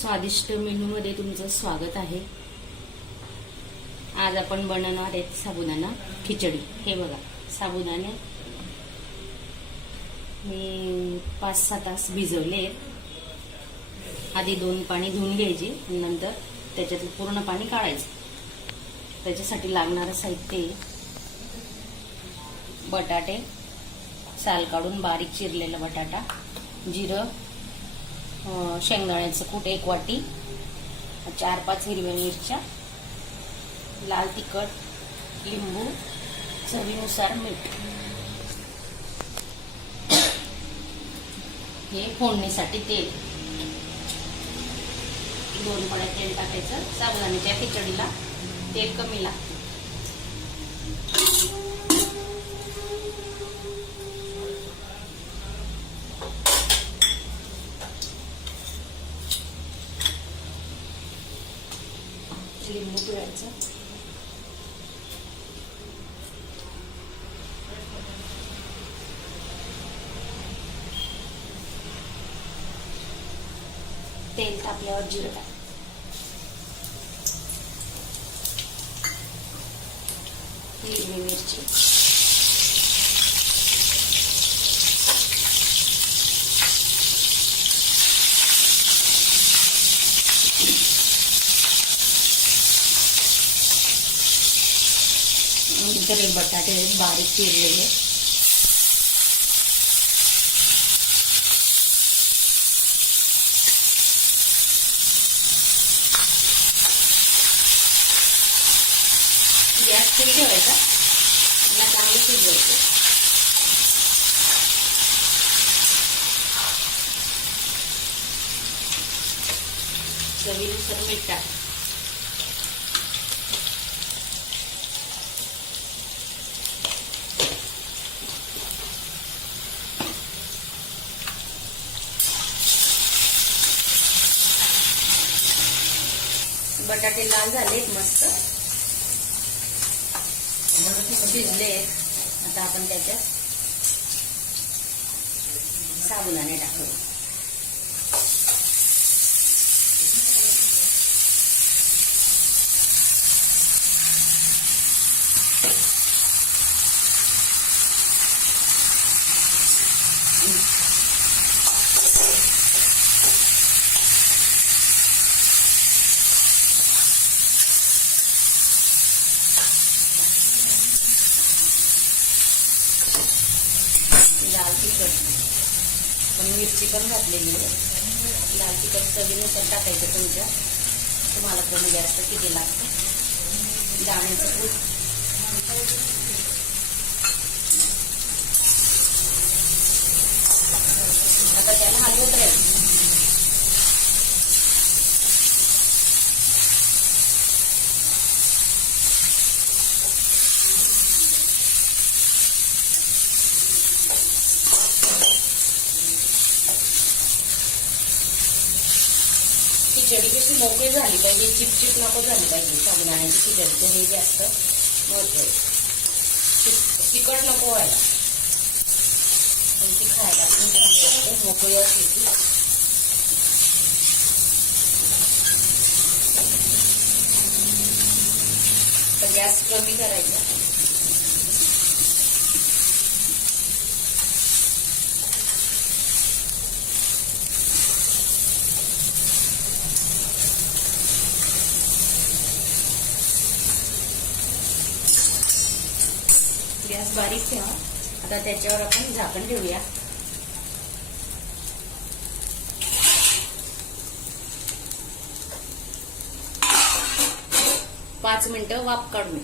स्वादिष्ट मेनूमध्ये तुमचं स्वागत आहे. आज आपण बनवणार आहेत साबुदाणा खिचडी. हे बघा साबुदाणे. मी पाच सहा तास भिजवले. आधी दोन पाणी धुवून घ्यायचे नंतर त्याच्यातलं पूर्ण पाणी काढायचं. त्याच्यासाठी लागणारं साहित्य बटाटे साल काढून बारीक चिरलेला बटाटा जिरं शेंगदाण्याचं कूट एक वाटी चार पाच हिरव्या मिरच्या लाल तिखट लिंबू चवीनुसार मीठ. हे फोडणीसाठी तेल. दोन पड्या तेल टाकायचं. साबुदाण्याच्या खिचडीला तेल कमी लागतं. लिंबू पिळायचं तेल तापल्यावर जिरं टाक हिरवी मिरची नंतर हे बटाटे बारीक चिरलेले. गॅस फुल ठेवायचा. मला चांगलं शिजवायचं. चवीनुसार मीठ टाक. बटाटे लाल झालेत मस्त. भिजले आता आपण त्याच्यात साबुदाणे टाकू. लाल तिखट. पण मिरची पण घातलेली आहे. लाल तिखट चवीनुसार टाकायचं तुमच्या. तुम्हाला कमी जास्त किती लागतं. दाण्याचं कूट. आता त्याला हलवत राहील खिचडी कशी मोकळी झाली पाहिजे चिपचिप नको झाली पाहिजे. साबुदाण्याची खिचडीचं हे जास्त महत्त्व आहे. तिखट नको व्हायला. पण ती खायला पण छान मोकळी असली की. तर गॅस कमी करायचा. गॅस बारीक ठेवा. आता त्याच्यावर आपण झाकण ठेवूया. पाच मिनिटं वाफ काढून.